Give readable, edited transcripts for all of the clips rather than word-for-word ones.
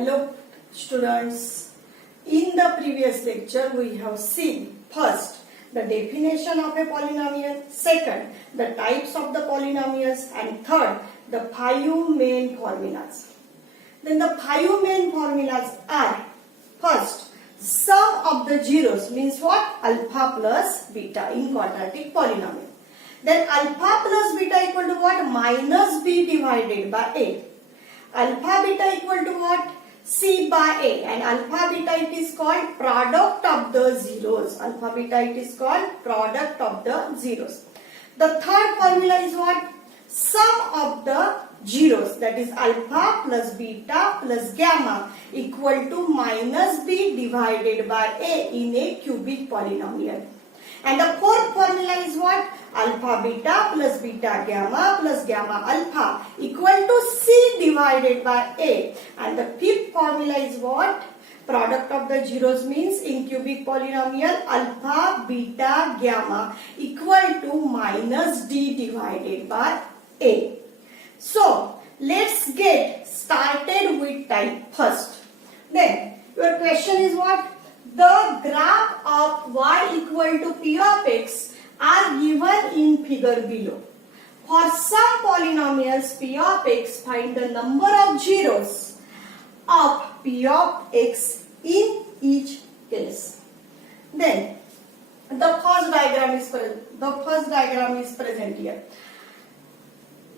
Hello students, in the previous lecture we have seen first the definition of a polynomial, second the types of the polynomials, and third the five main formulas. Then the five main formulas are first sum of the zeros means what? Alpha plus beta in quadratic polynomial. Then alpha plus beta equal to what? Minus b divided by a. Alpha beta equal to what? C by a, and alpha beta it is called product of the zeros. Alpha beta it is called product of the zeros. The third formula is what? Sum of the zeros, that is alpha plus beta plus gamma equal to minus b divided by a in a cubic polynomial. And the fourth formula is what? Alpha beta plus beta gamma plus gamma alpha equal to c divided by a. And the fifth formula is what? Product of the zeros means in cubic polynomial alpha beta gamma equal to minus d divided by a. So let's get started with type first. Then your question is what? The graph of y equal to p of x are given in figure below. For some polynomials p of x, find the number of zeros of p of x in each case. Then the first diagram is present here.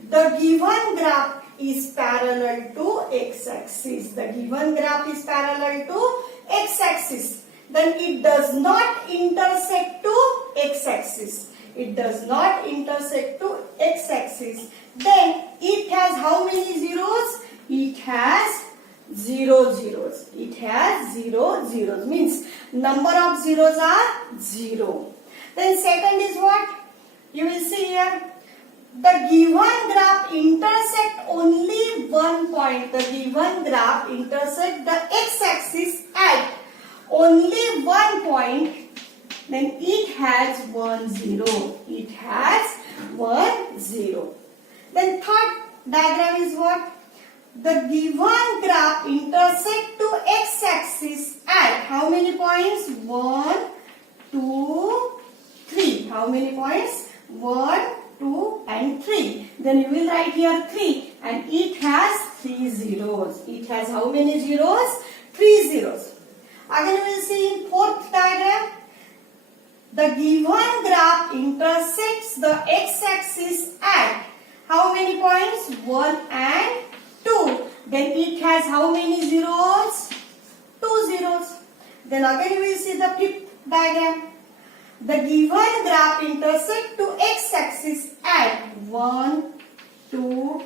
The given graph is parallel to x-axis. The given graph is parallel to x-axis. Then it does not intersect to x-axis. It does not intersect to x-axis. Then it has how many zeros? It has 0 zeros. It has 0 zeros. Means number of zeros are 0. Then second is what? You will see here. The given graph intersect only one point. The given graph intersect the x-axis at only one point. Then it has 1 0. It has 1 0. Then third diagram is what? The given graph intersect to x-axis at how many points? 1, 2, 3. How many points? 1, 2 and 3. Then you will write here 3, and it has 3 zeros. It has how many zeros? 3 zeros. Again you will see in fourth diagram. The given graph intersects the x-axis at how many points? 1 and 2. Then it has how many zeros? 2 zeros. Then again you will see the fifth diagram. The given graph intersects to x-axis at 1, 2,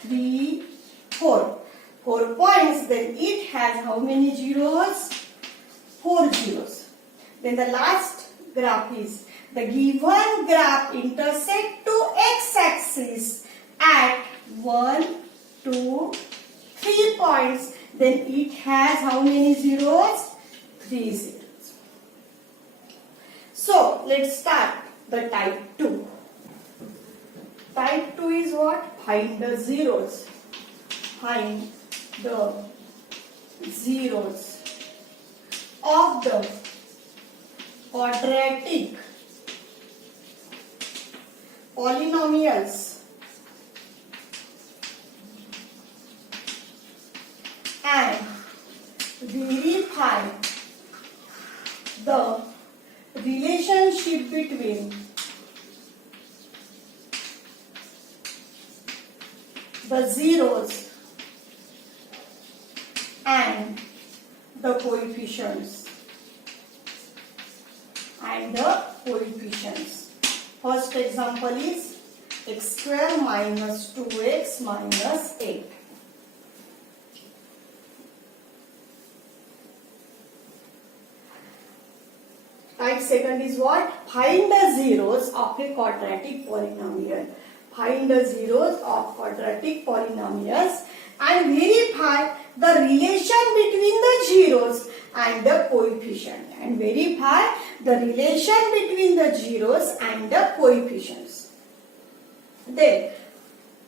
3, 4. 4 points. Then it has how many zeros? 4 zeros. Then the last graph is the given graph intersect to x-axis at 1, 2, 3 points. Then it has how many zeros? 3 zeros. So let's start the type 2. Type 2 is what? Find the zeros. Find the zeros of the quadratic polynomials and verify the relationship between the zeros and the coefficients. First example is x square minus 2x minus 8. Type second is what? Find the zeros of a quadratic polynomial. Find the zeros of quadratic polynomials and verify the relation between the zeros and the coefficient. And verify the relation between the zeros and the coefficients. Then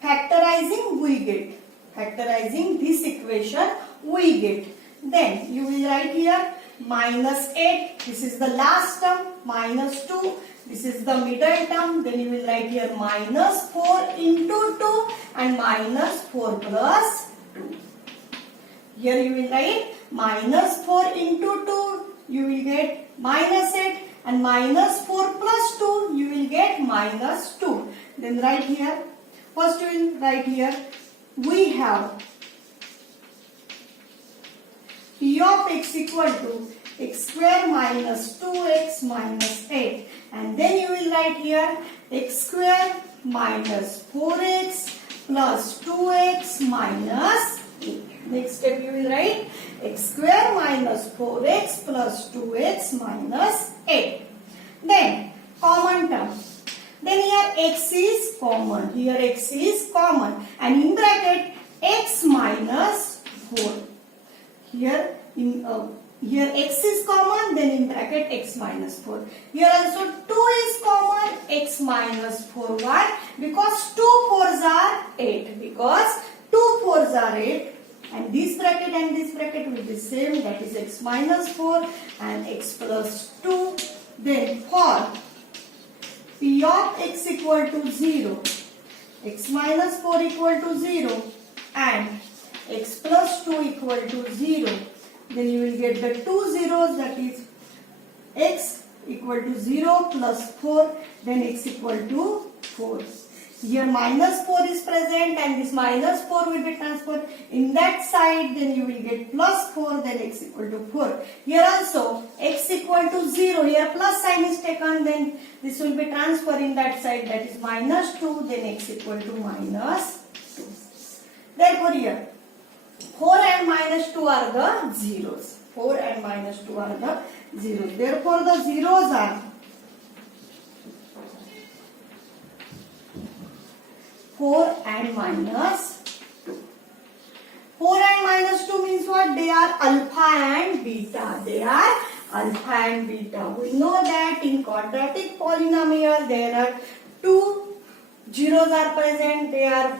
factorizing we get. Factorizing this equation we get. Then you will write here minus 8. This is the last term. Minus 2. This is the middle term. Then you will write here minus 4 into 2 and minus 4 plus 2. Here you will write minus 4 into 2. You will get minus 8 and minus 4 plus 2. You will get minus 2. Then write here. First you will write here. We have P of x equal to x square minus 2x minus 8. And then you will write here x square minus 4x plus 2x minus 8. Next step you will write x square minus 4x plus 2x minus 8. Then common term. Then here x is common. Here x is common. And in bracket x minus 4. Here x is common, then in bracket x minus 4. Here also 2 is common, x minus 4. Why? Because 2 4s are 8. Because 2 4s are 8. And this bracket will be same. That is x minus 4 and x plus 2. Then for P of x equal to 0, x minus 4 equal to 0 and x plus 2 equal to 0. Then you will get the two zeros, that is x equal to 0 plus 4, then x equal to 4. Here minus 4 is present and this minus 4 will be transferred in that side, then you will get plus 4, then x equal to 4. Here also x equal to 0, here plus sign is taken, then this will be transferred in that side, that is minus 2, then x equal to minus 2. Therefore here 4 and minus 2 are the zeros. 4 and minus 2 are the zeros. Therefore the zeros are 4 and minus 2. 4 and minus 2 means what? They are alpha and beta. They are alpha and beta. We know that in quadratic polynomial there are two zeros are present. They are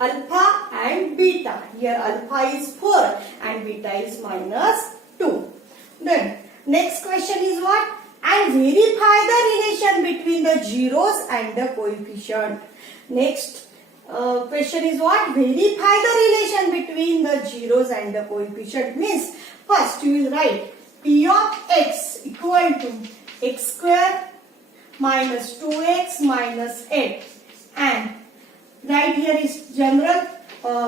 alpha and beta. Here alpha is 4 and beta is minus 2. Then next question is what? And verify the relation between the zeros and the coefficient. Next question is what? Verify the relation between the zeros and the coefficient. Means first you will write P of x equal to x square minus 2x minus 8 and right here is general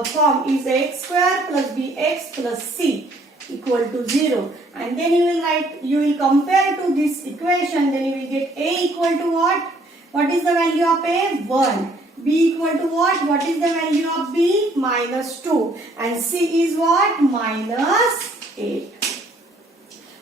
form is x square plus bx plus c equal to 0. And then you will write, you will compare to this equation, then you will get a equal to what? What is the value of a? 1. B equal to what? What is the value of b? Minus 2. And c is what? Minus 8.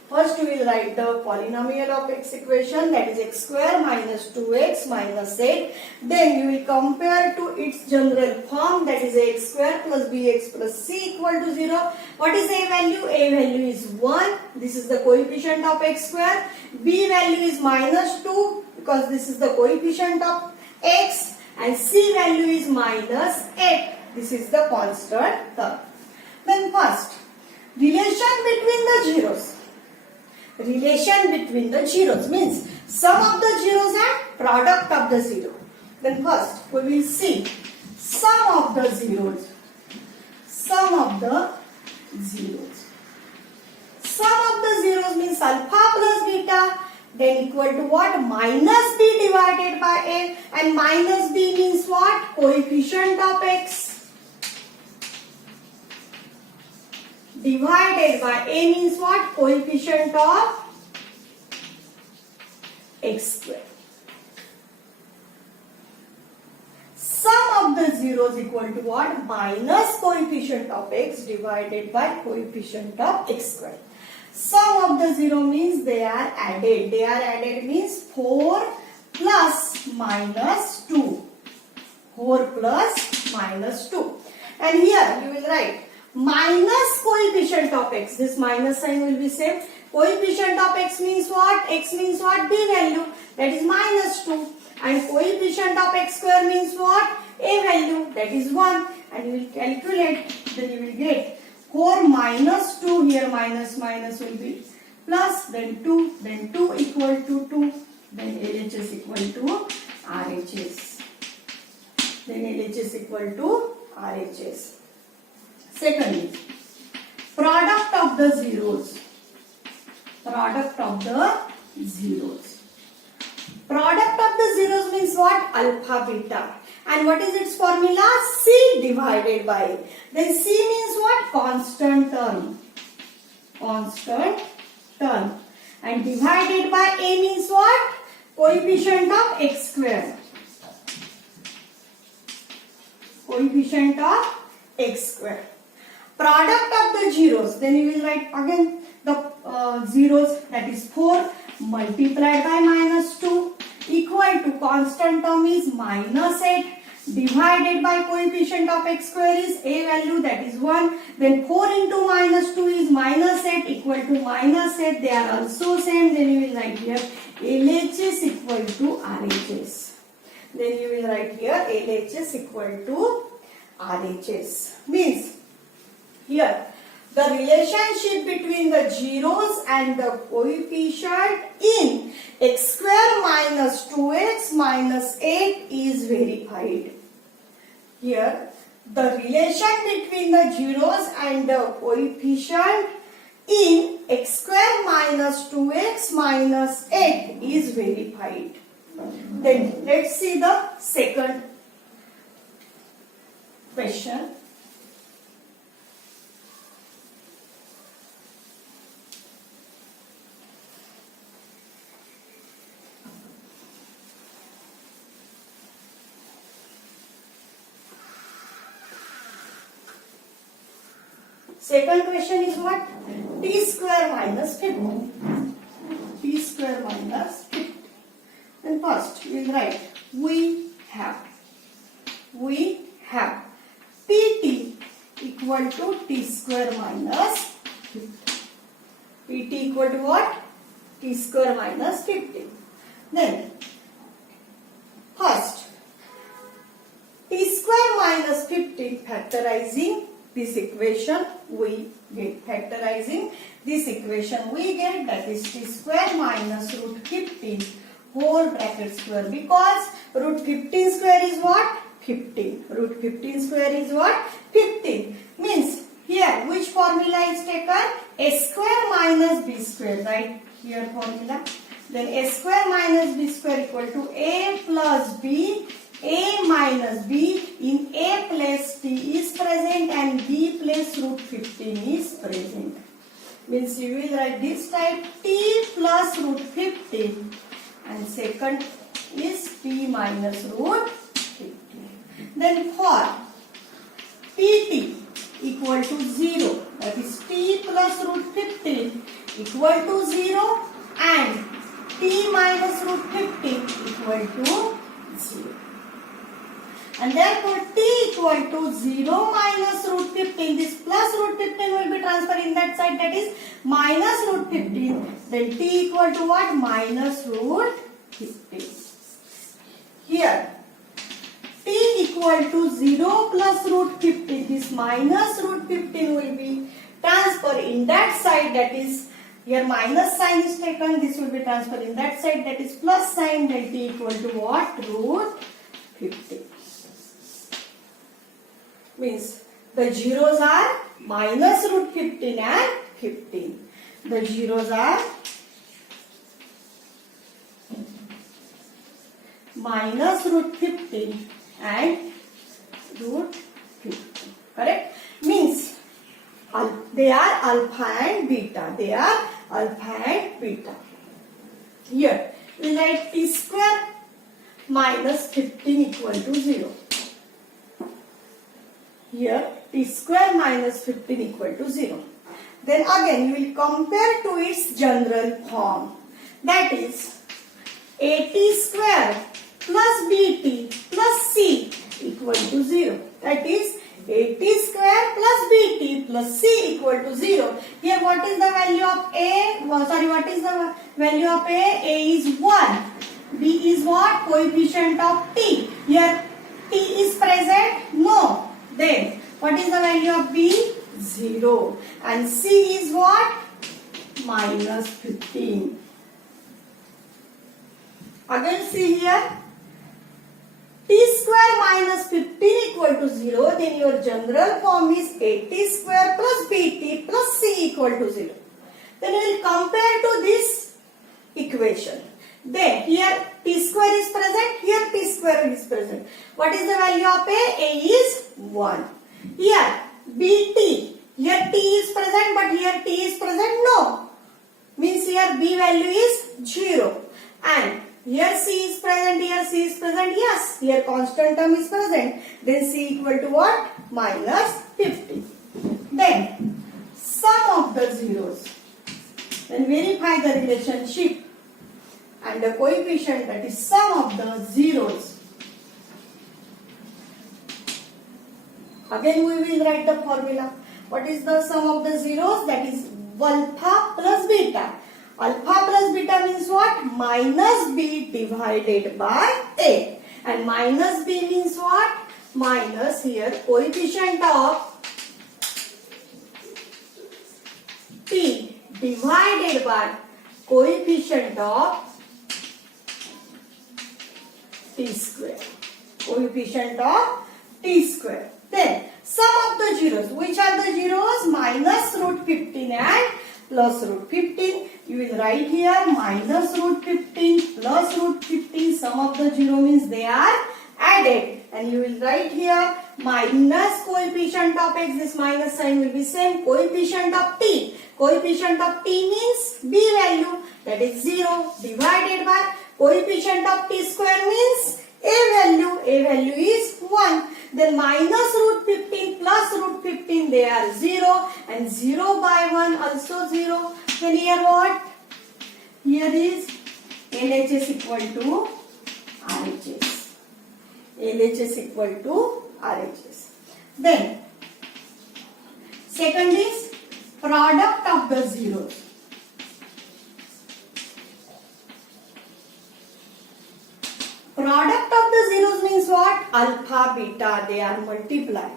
First we will write the polynomial of x equation, that is x square minus 2x minus 8. Then you will compare to its general form, that is x square plus bx plus c equal to 0. What is a value? A value is 1. This is the coefficient of x square. B value is minus 2 because this is the coefficient of x. And c value is minus 8. This is the constant term. Then first, relation between the zeros. Relation between the zeros means sum of the zeros and product of the zero. Then first we will see sum of the zeros. Sum of the zeros. Sum of the zeros means alpha plus beta, then equal to what? Minus b divided by a, and minus b means what? Coefficient of x divided by a means what? Coefficient of x square. Sum of the zeros equal to what? Minus coefficient of x divided by coefficient of x square. Sum of the zero means they are added. They are added means 4 plus minus 2. 4 plus minus 2. And here you will write minus coefficient of x. This minus sign will be same. Coefficient of x means what? X means what? B value. That is minus 2. And coefficient of x square means what? A value. That is 1. And you will calculate. Then you will get 4 minus 2, here minus will be plus, then 2 equal to 2, then LHS equal to RHS. Then LHS equal to RHS. Second is product of the zeros. Product of the zeros. Product of the zeros means what? Alpha, beta. And what is its formula? C divided by. Then C means what? Constant term. Constant term. And divided by A means what? Coefficient of x square. Coefficient of x square. Product of the zeros. Then you will write again the zeros, that is 4 multiplied by minus 2 equal to constant term is minus 8 divided by coefficient of x square is A value, that is 1. Then 4 into minus 2 is minus 8 equal to minus 8. They are also same. Then you will write here LHS equal to RHS. Then you will write here LHS equal to RHS. Means here the relationship between the zeros and the coefficient in x square minus 2x minus 8 is verified. Here the relation between the zeros and the coefficient in x square minus 2x minus 8 is verified. Then let's see the second question. Second question is what? T square minus 50. T square minus 50. And first we will write we have PT equal to T square minus 50. PT equal to what? T square minus 50. Then first T square minus 50 factorizing this equation we get, factorizing this equation we get, that is T square minus root 15 whole bracket square, because root 15 square is what? 15. Root 15 square is what? 15. Means here which formula is taken? A square minus b square, right? Here formula. Then a square minus b square equal to a plus b. A minus b, in a place t is present and b place root 15 is present. Means you will write this type t plus root 15 and second is t minus root 15. Then for pt equal to 0, that is t plus root 15 equal to 0 and t minus root 15 equal to 0. And therefore t equal to 0 minus root 15, this plus root 15 will be transferred in that side, that is minus root 15. Then t equal to what? Minus root 15. Here t equal to 0 plus root 15, this minus root 15 will be transferred in that side, that is here minus sign is taken, this will be transferred in that side, that is plus sign. Then t equal to what? Root 15. Means the zeros are minus root 15 and 15. The zeros are minus root 15 and root 15. Correct? Means they are alpha and beta. They are alpha and beta. Here we write t square minus 15 equal to 0. Here t square minus 15 equal to 0. Then again you will compare to its general form. That is at square plus bt plus c equal to 0. That is at square plus bt plus c equal to 0. Here what is the value of a? What is the value of a? A is 1. B is what? Coefficient of t. Here t is present? No. Then what is the value of b? 0. And C is what? Minus 15. Again see here. T square minus 15 equal to 0. Then your general form is AT square plus BT plus C equal to 0. Then we will compare to this equation. Then here T square is present, here T square is present. What is the value of A? A is 1. Here BT, here T is present but here T is present? No. Means here B value is 0. And here C is present, here C is present? Yes. Here constant term is present. Then C equal to what? Minus 50. Then sum of the zeros. Then verify the relationship and the coefficient, that is sum of the zeros. Again we will write the formula. What is the sum of the zeros? That is alpha plus beta. Alpha plus beta means what? Minus B divided by A. And minus B means what? Minus here coefficient of T divided by coefficient of T square. Coefficient of T square. Then sum of the zeros. Which are the zeros? Minus root 15 and plus root 15. You will write here minus root 15 plus root 15. Sum of the zero means they are added. And you will write here minus coefficient of x. This minus sign will be same. Coefficient of t. Coefficient of t means b value, that is 0, divided by coefficient of t square means a value. A value is 1. Then minus root 15 plus root 15, they are 0. And 0 by 1 also 0. Then here what? Here is LHS equal to RHS. LHS equal to RHS. Then second is product of the zeros. Product of the zeros means what? Alpha, beta, they are multiplied.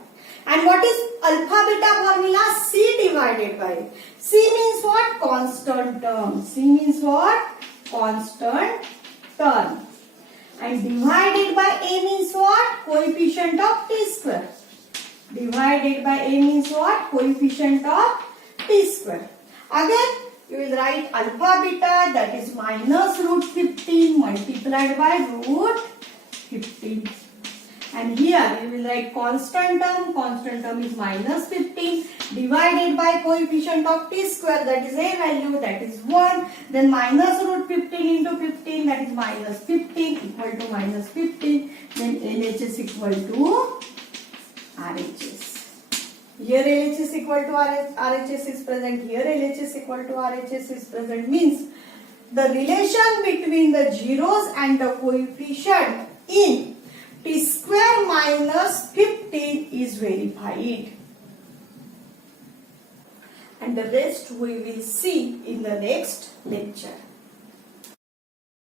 And what is alpha, beta formula? C divided by. C means what? Constant term. C means what? Constant term. And divided by A means what? Coefficient of T square. Divided by A means what? Coefficient of T square. Again, you will write alpha beta, that is minus root 15 multiplied by root 15. And here you will write constant term is minus 15 divided by coefficient of t square, that is a value, that is 1. Then minus root 15 into 15, that is minus 15 equal to minus 15. Then LHS equal to RHS. Here LHS equal to RHS is present. Here LHS equal to RHS is present. Means the relation between the zeros and the coefficient in t square minus 15 is verified. And the rest we will see in the next lecture.